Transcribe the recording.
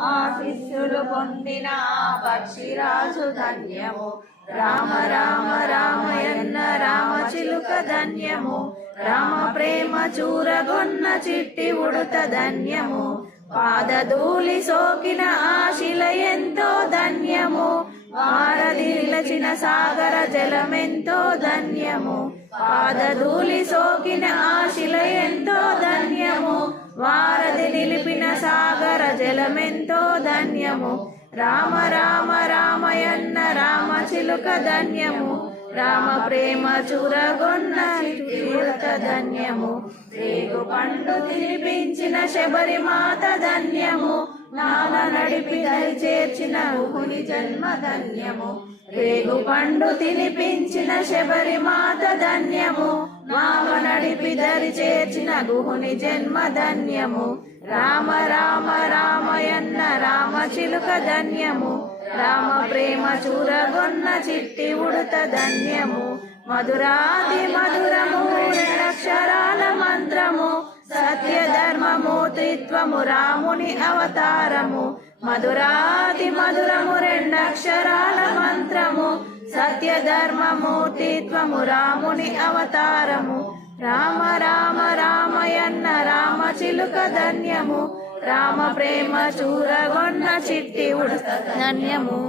ఆశిస్సులు పొందిన ఆ పక్షిరాజు ధన్యము. రామ రామ రామయన్న రామ చిలుక ధన్యము. రామ ప్రేమ చూరగొన్న చిట్టి ఉడుత ధన్యము. పాదధూళి సోకిన ఆశిల ఎంతో ధన్యము. వారధి నిలచిన సాగర జలమెంతో ధన్యము. పాదధూళి సోకిన ఆశిల ఎంతో ధన్యము. సాగర ధన్యము. రామ రామ రామయన్న రామ చిలుక ధన్యము. రామ ప్రేమ చూరగొన్న చిరుత ధన్యము. రేగు పండు తినిపించిన శబరిమాత ధన్యము. నాల నడిపి దరి చేర్చిన ఊహుని జన్మ ధన్యము. రేగు పండు తినిపించిన శబరిమాత ధన్యము. మామ నడిపి దరి చేర్చిన గుహుని జన్మ ధన్యము. రామ రామ రామయన్న రామ చిలుక ధన్యము. రామ ప్రేమ చూరగొన్న చిట్టి ఉడుత ధన్యము. మధురాది మధురము అక్షరాల మంత్రము. సత్య ధర్మము త్రిత్వము రాముని అవతారము. మధురాది మధురము రెండక్షరాల మంత్రము. సత్య ధర్మము త్రిత్వము రాముని అవతారము. రామ రామ రామయన్న రామ చిలుక ధన్యము. రామ ప్రేమ చూరగొన్న చిట్టి ఉడత ధన్యము.